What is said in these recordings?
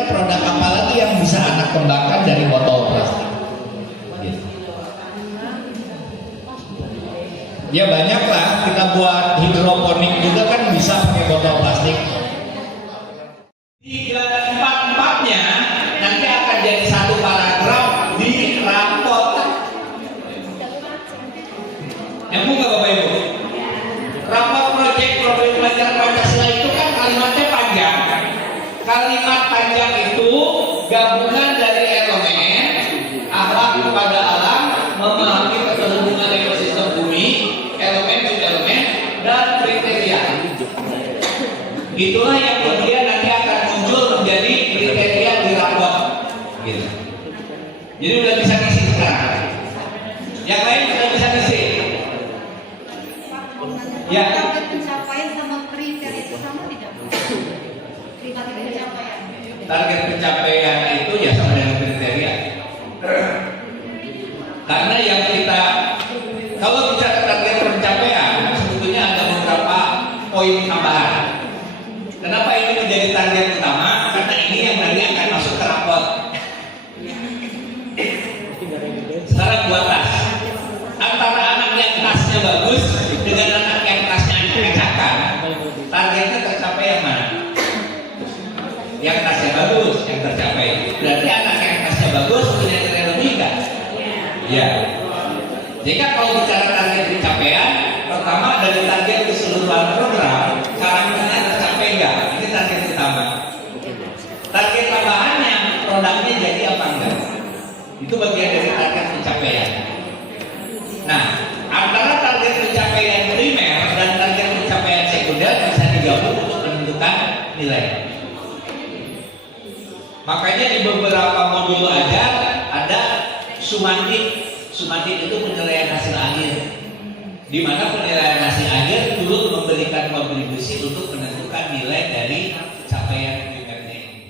kira-kira produk apa lagi yang bisa anak kembangkan dari botol plastik? Gitu. Ya banyak lah, kita buat hidroponik juga kan bisa pakai botol plastik. Tiga empat-empatnya nanti akan jadi satu paragraf di rapot. Nyambung nggak Bapak Ibu? Rapot proyek program pelajaran Pancasila itu kan kalimatnya panjang. Kalimat panjang itu gabungan dari elemen akhlak kepada alam, memahami keterhubungan ekosistem bumi, elemen subelemen, dan kriteria. Itulah yang kemudian nanti akan muncul menjadi kriteria di rapot. Gitu. Jadi udah bisa ngisi sekarang. Yang lain sudah bisa ngisi. Ya. Target pencapaian sama kriteria itu sama tidak? Target pencapaian itu ya sama dengan kriteria. Karena yang kita, kalau bicara target pencapaian, sebetulnya ada beberapa poin tambahan. Kenapa ini menjadi target utama? Karena ini yang nanti akan masuk ke rapot. Sekarang buat tas. Antara anak yang tasnya bagus dengan anak yang tasnya acak-acakan, targetnya tercapai yang mana? Yang tasnya bagus, yang tercapai. Berarti anak yang tasnya bagus punya nilai lebih kan? Ya. Jika kalau bicara target pencapaian, pertama dari target keseluruhan program, karakternya tercapai enggak? Ini target utama. Target tambahannya, produknya jadi apa enggak? Itu bagian dari target pencapaian. Nah, antara target pencapaian primer dan target pencapaian sekunder bisa digabung untuk menentukan nilai. Makanya di beberapa modul ajar ada sumandik. Sumandik itu penilaian hasil akhir, di mana penilaian hasil akhir turut memberikan kontribusi untuk menentukan nilai dari capaian primernya ini.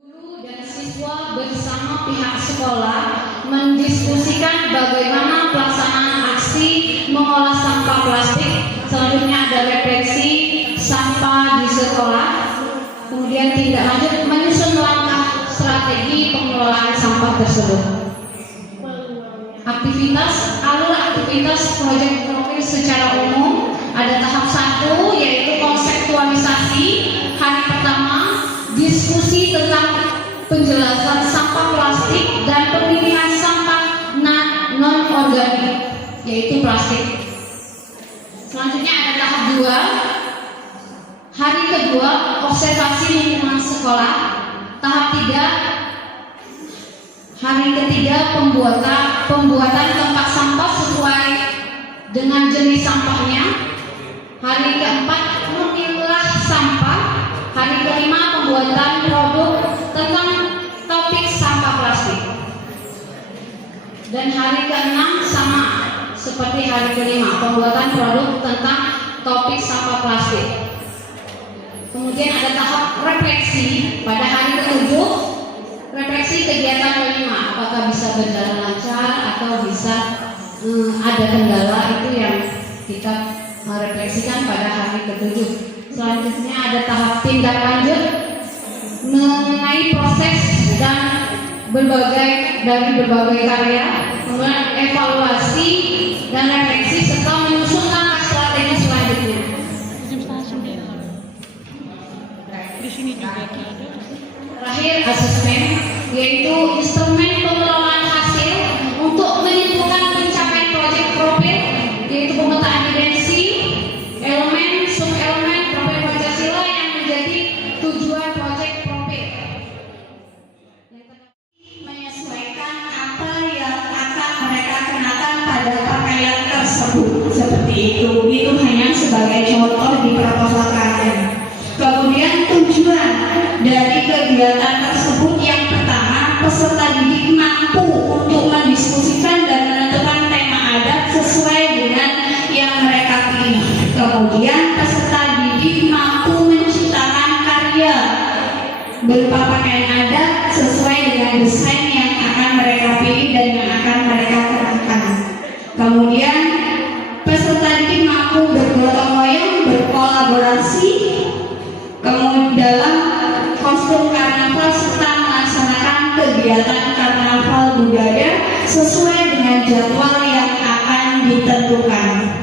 Guru dan siswa bersama pihak sekolah mendiskusikan bagaimana pelaksanaan aksi mengolah sampah plastik. Selanjutnya ada refleksi sampah di sekolah. Kemudian tindak lanjut menyusun langkah strategi pengelolaan sampah tersebut. Alur aktivitas proyek profil secara umum ada tahap 1 yaitu konseptualisasi. Hari pertama diskusi tentang penjelasan sampah plastik dan pemilihan sampah non organik yaitu plastik. Selanjutnya ada tahap 2. Hari kedua observasi lingkungan sekolah. Tahap 3. Hari ketiga pembuatan tempat sampah sesuai dengan jenis sampahnya. Hari keempat memilah sampah. Hari kelima pembuatan produk tentang topik sampah plastik. Dan hari keenam sama seperti hari kelima, pembuatan produk tentang topik sampah plastik. Kemudian ada tahap refleksi pada hari ketujuh. Refleksi kegiatan kelima, apakah bisa berjalan lancar atau bisa ada kendala, itu yang kita refleksikan pada hari ketujuh. Selanjutnya ada tahap tindak lanjut mengenai proses dan berbagai karya, kemudian evaluasi dan refleksi serta menyusun langkah strategi selanjutnya. Di sini juga ada. Terakhir asesmen, yaitu instrumen pengelolaan hasil untuk menentukan pencapaian proyek profil, yaitu pemetaan dimensi, elemen, subelemen profil Pancasila yang menjadi tujuan proyek profil. Menyesuaikan apa yang akan mereka kenakan pada pakaian tersebut, seperti itu. Itu hanya sebagai contoh di proposal kalian. Kemudian tujuan dari kegiatan tersebut yang pertama, peserta didik mampu untuk mendiskusikan dan menentukan tema adat sesuai dengan yang mereka pilih. Kemudian peserta didik mampu menciptakan karya berupa pakaian adat sesuai dengan desain yang akan mereka pilih dan yang akan mereka kenakan. Kemudian peserta didik mampu bergotong royong, berkolaborasi, kemudian dalam kostum karnaval kegiatan karnaval budaya sesuai dengan jadwal yang akan ditentukan.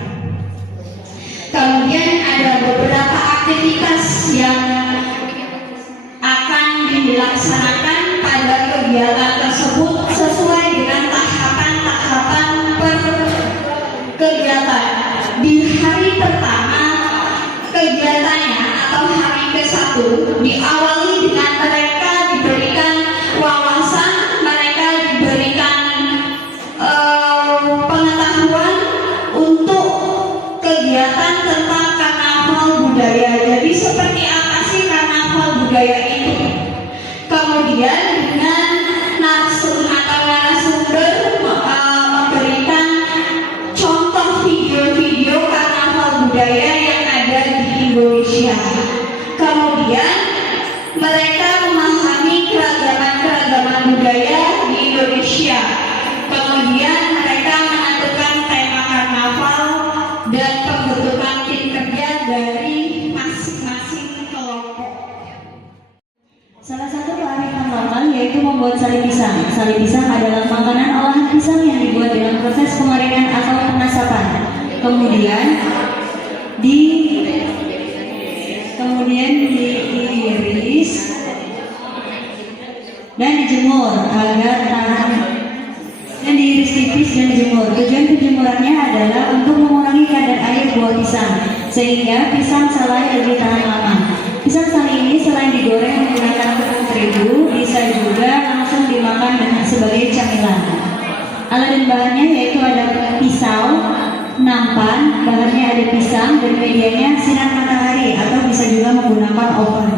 Kemudian ada beberapa aktivitas yang akan dilaksanakan pada kegiatan tersebut sesuai dengan tahapan-tahapan per kegiatan. Di hari pertama kegiatannya atau hari ke-1 diawali dengan mereka diberikan wawasan, mereka diberikan pengetahuan untuk kegiatan tentang karnaval budaya. Jadi seperti apa sih karnaval budaya itu? Kemudian dengan narasumber memberikan contoh video-video karnaval budaya yang ada di Indonesia. Kemudian mereka memahami keragaman budaya di Indonesia. Kemudian mereka menentukan tema karnaval dan pembentukan tim kerja dari masing-masing kelompok. Salah satu kearifan lokal yaitu membuat sari pisang. Sari pisang adalah makanan olahan pisang yang dibuat dalam proses pengeringan atau pengasapan. Kemudian diiris dan dijemur agar tahan, dan diiris tipis dan dijemur. Tujuan penjemurannya adalah untuk mengurangi kadar air buah pisang sehingga pisang selai lebih tahan lama. Pisang sari ini selain digoreng menggunakan tepung terigu, bisa juga langsung dimakan dengan sebagai camilan. Alat dan bahannya yaitu ada pisau, nampan, bahannya ada pisang, dan medianya sinar matahari atau bisa juga menggunakan oven.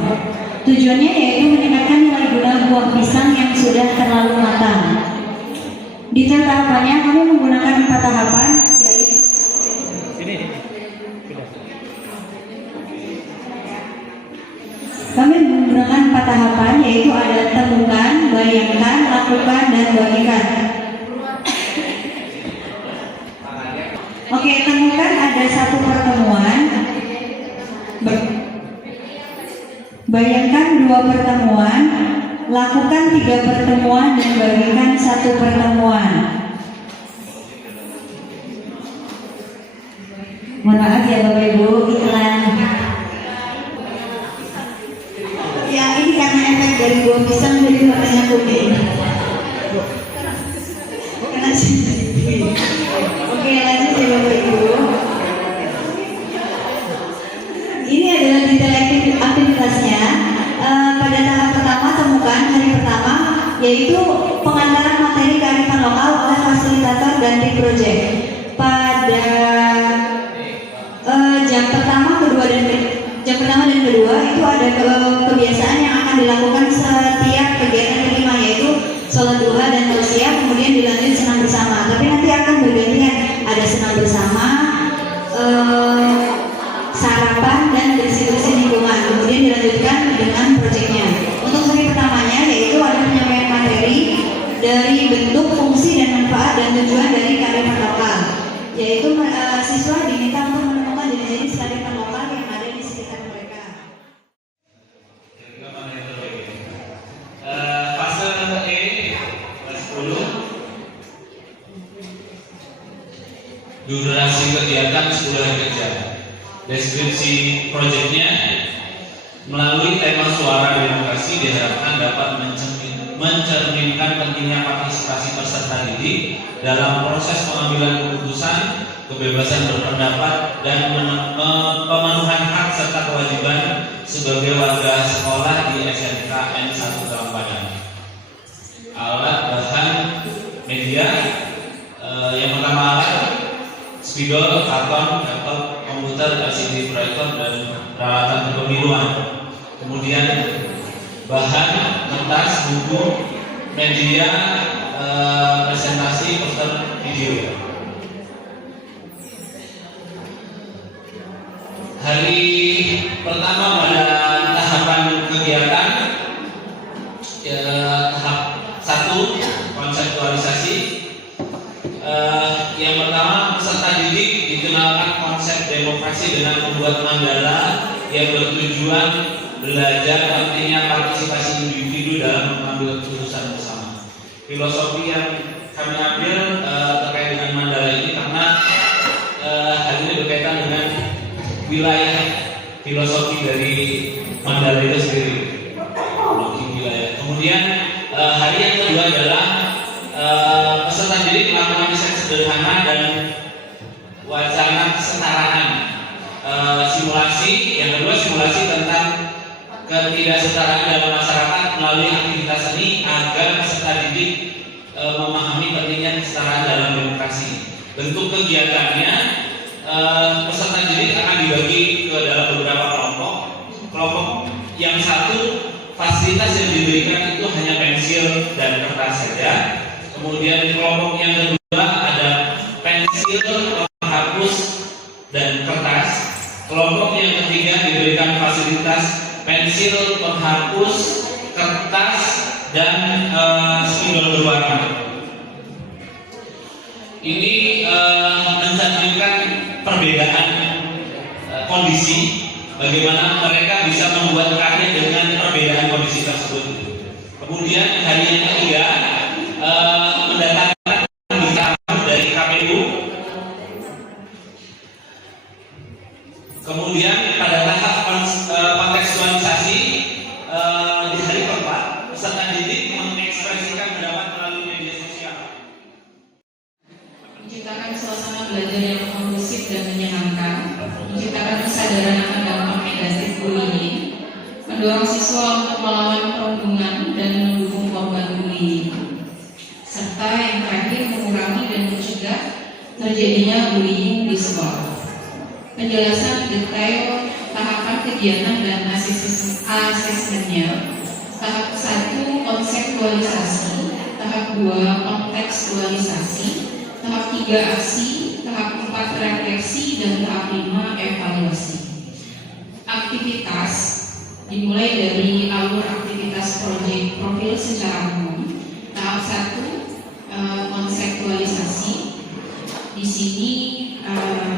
Tujuannya yaitu meningkatkan nilai guna buah pisang yang sudah terlalu matang. Detail tahapannya kami menggunakan 4 tahapan. Kami menggunakan 4 tahapan yaitu ada temukan, bayangkan, lakukan, dan bagikan. Oke, temukan ada 1 pertemuan, bayangkan 2 pertemuan, lakukan 3 pertemuan, dan bagikan 1 pertemuan. Mohon maaf ya Bapak Ibu, iklan. Ya ini karena efek dari buah pisang jadi warnanya kuning. Karena Oke, lanjut ya Bapak Ibu. Ini adalah detail aktivitasnya. Pada tahap pertama temukan hari pertama yaitu pengantaran materi kearifan lokal oleh fasilitator dan tim proyek. Pada jam pertama dan kedua itu ada kebiasaan yang akan dilakukan setiap kegiatan kelima yaitu sholat duha dan tausiah, kemudian dilanjut senam bersama. Tapi nanti akan bergantian, ada senam bersama, sarapan dan bersih-bersih lingkungan. Kemudian dilanjutkan dengan proyeknya. Untuk hari pertamanya yaitu ada penyampaian materi dari bentuk, fungsi dan manfaat dan tujuan dari kearifan lokal. Yaitu siswa diminta untuk menemukan jenis-jenis kearifan lokal yang ada di sekitar mereka. Fase E, kelas 10. Durasi kegiatan 10 hari kerja. Deskripsi proyeknya, melalui tema suara demokrasi diharapkan dapat mencerminkan pentingnya partisipasi peserta didik dalam proses pengambilan keputusan, kebebasan berpendapat, dan pemenuhan hak serta kewajiban sebagai warga sekolah di SMKN 1 Padang. Alat, bahan, media, yang pertama alat spidol, karton, laptop, komputer, LCD proyektor, dan peralatan kepemiluan. Kemudian bahan, kertas, buku, media, presentasi, poster, video. Hari pertama pada tahapan kegiatan, tahap 1 konseptualisasi. Yang pertama, peserta didik dikenalkan konsep demokrasi dengan membuat mandala yang bertujuan belajar pentingnya partisipasi individu dalam mengambil keputusan bersama. filosofi yang kami ambil terkait dengan Mandala ini karena hal ini berkaitan dengan wilayah filosofi dari Mandala itu sendiri, wilayah. Kemudian hari yang kedua adalah peserta didik melakukan riset sederhana dan wacana kesetaraan. Simulasi yang kedua, simulasi tentang ketidaksetaraan dalam masyarakat melalui aktivitas seni agar peserta didik memahami pentingnya kesetaraan dalam demokrasi. Bentuk kegiatannya, peserta didik akan dibagi ke dalam beberapa kelompok. Kelompok yang satu, fasilitas yang diberikan itu hanya pensil dan kertas saja. Kemudian kelompok yang kedua ada pensil, penghapus dan kertas. Kelompok yang ketiga diberikan fasilitas pensil, penghapus, kertas dan spidol berwarna. Ini mencantumkan perbedaan kondisi, bagaimana mereka bisa membuat karya dengan perbedaan kondisi tersebut. Kemudian hari yang ketiga mendatangkan bicara dari KPU. Kemudian pada tahap kontekstualisasi di hari keempat, peserta didik mengekspresikan pendapat melalui media sosial. Menciptakan suasana belajar yang kondusif dan menyenangkan, menciptakan kesadaran akan dampak negatif bullying, mendorong siswa untuk melawan perundungan dan mendukung korban bullying, serta yang terakhir mengurangi dan mencegah terjadinya bullying di sekolah. Penjelasan detail tahapan kegiatan dan asesmennya. Tahap 1 konseptualisasi, tahap 2 kontekstualisasi, tahap 3 aksi, tahap 4 refleksi, dan tahap 5 evaluasi. Aktivitas dimulai dari alur aktivitas proyek profil secara umum. Tahap 1 konseptualisasi. Di sini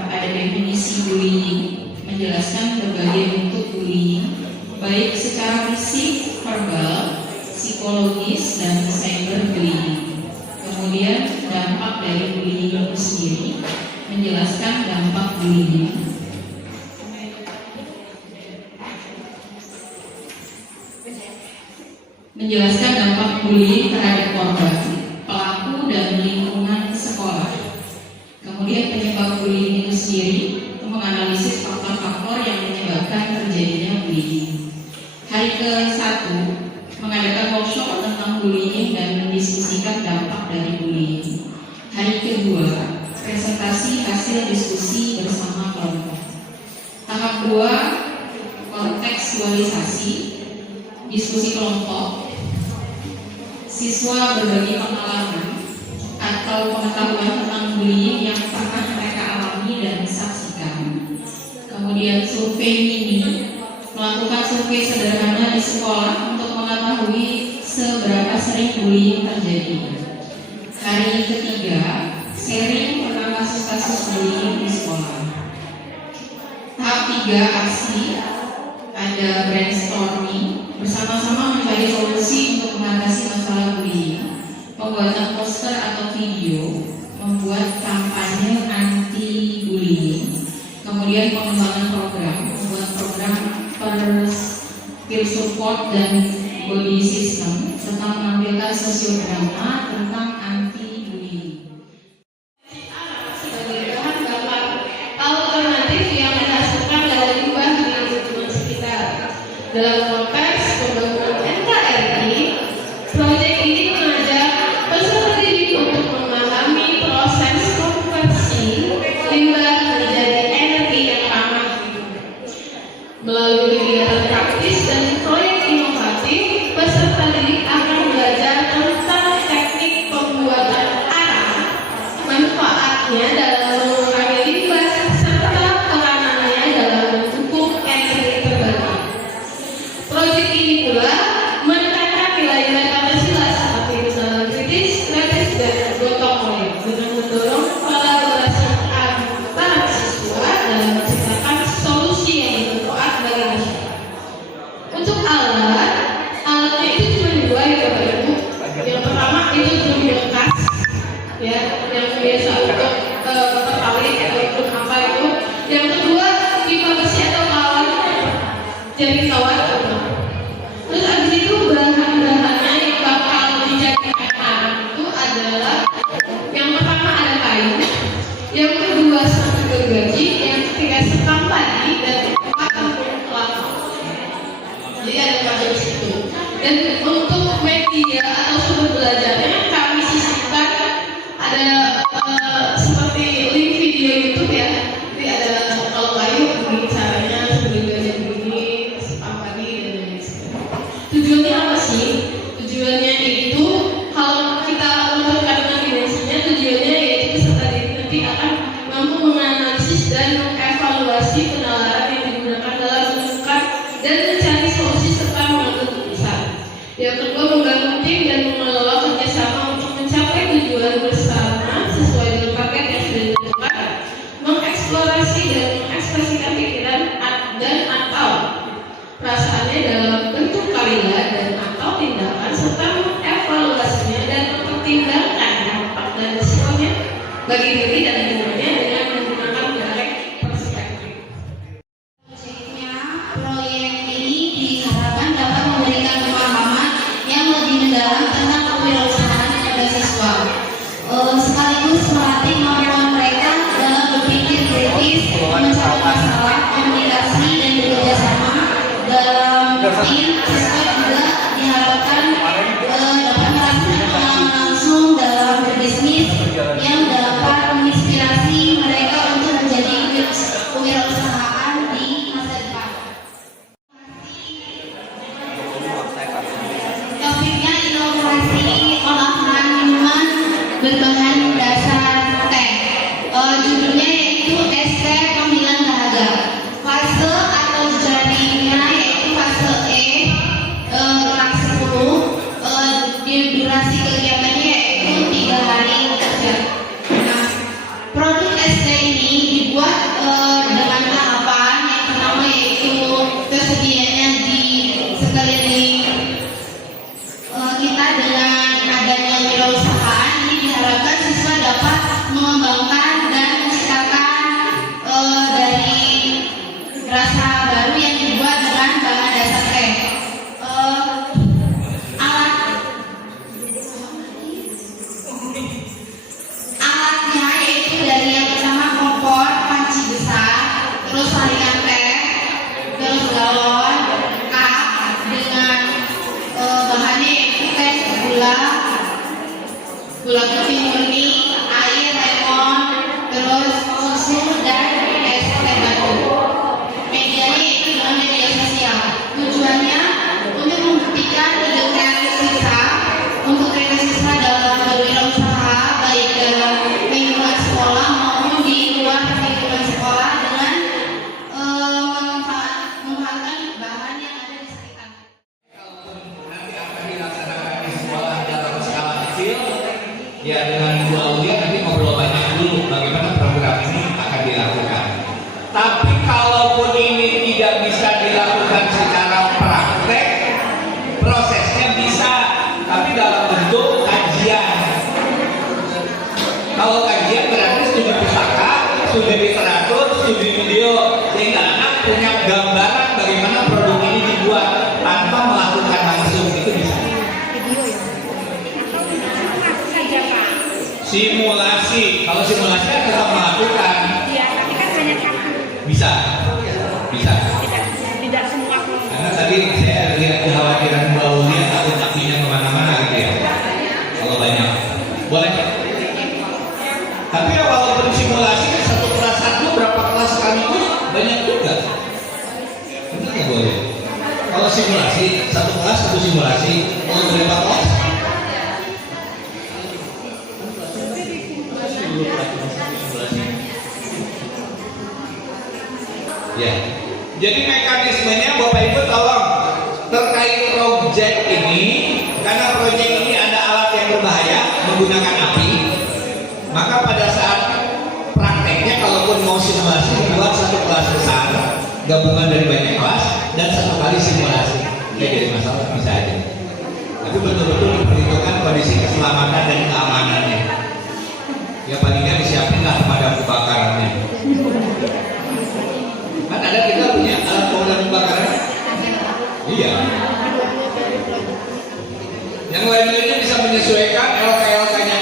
ada definisi bullying, menjelaskan berbagai bentuk bullying, baik secara fisik, verbal, psikologis, dan cyberbullying. Kemudian dampak dari bullying itu sendiri, menjelaskan dampak bullying. Menjelaskan dampak bullying terhadap korban, pelaku, dan lingkungan sekolah. Kemudian penyebab bullying itu sendiri, menganalisis faktor-faktor yang menyebabkan terjadinya bullying. Hari ke-1 mengadakan workshop tentang bullying dan mendiskusikan dampak dari bullying. Hari kedua, presentasi hasil diskusi bersama kelompok. Tahap 2, kontekstualisasi, diskusi kelompok. Siswa berbagi pengalaman atau pengetahuan tentang bullying yang pernah mereka alami dan saksikan. Kemudian survei mini, melakukan survei sederhana di sekolah untuk mengetahui seberapa sering bullying terjadi. Hari ketiga, sharing tentang kasus-kasus bullying di sekolah. Tahap 3 aksi, ada brainstorming, bersama-sama mencari solusi untuk mengatasi masalah bullying. Pembuatan poster atau video, membuat kampanye anti bullying, kemudian pengembangan program, membuat program peer support dan body system, serta menampilkan sosiodrama tentang anti bullying. Sebagai bahan gambar alternatif yang dihasilkan dari limbah di lingkungan sekitar. Dalam konteks pembangunan NKRI, proyek ini mengajak peserta didik untuk memahami proses konversi limbah menjadi energi yang ramah lingkungan. Melalui kegiatan praktis dan proyek inovatif, peserta didik akan belajar tentang teknik Dan untuk media atau sumber belajarnya kami sisipkan ada seperti link video YouTube ya. Jadi ada kalau kayu begini caranya, sumber belajar begini, spam tadi dan lain sebagainya. Tujuannya apa sih? Tujuannya itu kalau kita menentukan dengan dimensinya, tujuannya yaitu peserta didik nanti akan mampu menganalisis dan mengevaluasi penalaran yang digunakan dalam menemukan dan mencari solusi serta mengambil keputusan. Yang kedua, membangun tim dan mengelola kerjasama untuk mencapai tujuan bersama sesuai dengan target yang sudah ditentukan, mengeksplorasi dan mengekspresikan pikiran dan atau perasaannya dalam bentuk karya dan atau tindakan serta mengevaluasinya dan mempertimbangkan dampak dan risikonya bagi diri dan lingkungannya dengan menggunakan berbagai perspektif. Proyek ini diharapkan dapat memberikan pemahaman yang lebih mendalam tentang kewirausahaan kepada siswa, sekaligus melatih kemampuan mereka dalam berpikir kritis, mencari masalah, komunikasi dan bekerja sama dalam tim. Siswa juga diharapkan dapat merasakan pengalaman langsung dalam berbisnis yang dapat menginspirasi mereka untuk menjadi kewirausahaan di masa depan. Topiknya inovasi olahan minuman berbahan dasar teh. Judulnya yaitu es teh panggilan dahaga. Fase atau jaringannya yaitu fase E, kelas 10. Durasi kegiatannya yaitu 3 hari kerja. Nah, produk es teh ini dibuat dengan tahapan yang pertama yaitu tersedianya di sekeliling kita. Dengan adanya wirausahaan ini diharapkan siswa dapat mengembangkan dan menciptakan dari rasa baru yang dibuat dengan bahan dasar teh. Alatnya yaitu dari yang pertama kompor, panci besar, terus saringan teh, terus galon, cup dengan bahannya yaitu teh, gula putih murni, air, lemon, terus susu dan es teh batu. Medianya yaitu dengan media sosial. Tujuannya untuk membuktikan ide kreatif siswa untuk kreatif siswa dalam berwirausaha baik dalam lingkungan sekolah maupun di luar lingkungan sekolah dengan memanfaatkan bahan yang ada di sekitar. Nanti akan dilaksanakan di sekolah dalam skala kecil, ya dengan Bu Aulia nanti ngobrol banyak dulu bagaimana program ini akan dilakukan. Tapi kalaupun ini tidak bisa dilakukan secara praktek, prosesnya bisa, tapi dalam bentuk kajian. Kalau kajian berarti studi pustaka, studi literatur, studi video, sehingga anak punya gambaran bagaimana produk ini dibuat tanpa melakukan langsung, itu bisa. Simulasi, kalau simulasi kan tetap melakukan. Bisa, bisa. Tidak semua Karena tadi saya lihat kekhawatiran Bu Aulia takut apinya kemana-mana gitu ya. Kalau banyak, boleh. Tapi ya walaupun simulasi 1+1 berapa kelas sekaligus banyak juga. Benar nggak boleh? Kalau simulasi 1 kelas 1 simulasi, kalau berapa kelas? Ya, jadi mekanismenya Bapak Ibu tolong terkait proyek ini, karena proyek ini ada alat yang berbahaya menggunakan api, maka pada saat prakteknya kalaupun mau simulasi dibuat 1 kelas besar, gabungan dari banyak kelas dan 1 kali simulasi. Ya jadi masalah bisa aja. Tapi betul-betul diperhitungkan kondisi keselamatan dan keamanannya. Ya palingnya disiapin lah pemadam kebakarannya. Kan ada kita punya alat pemadam kebakaran. Iya. Yang lain-lainnya bisa menyesuaikan LK-nya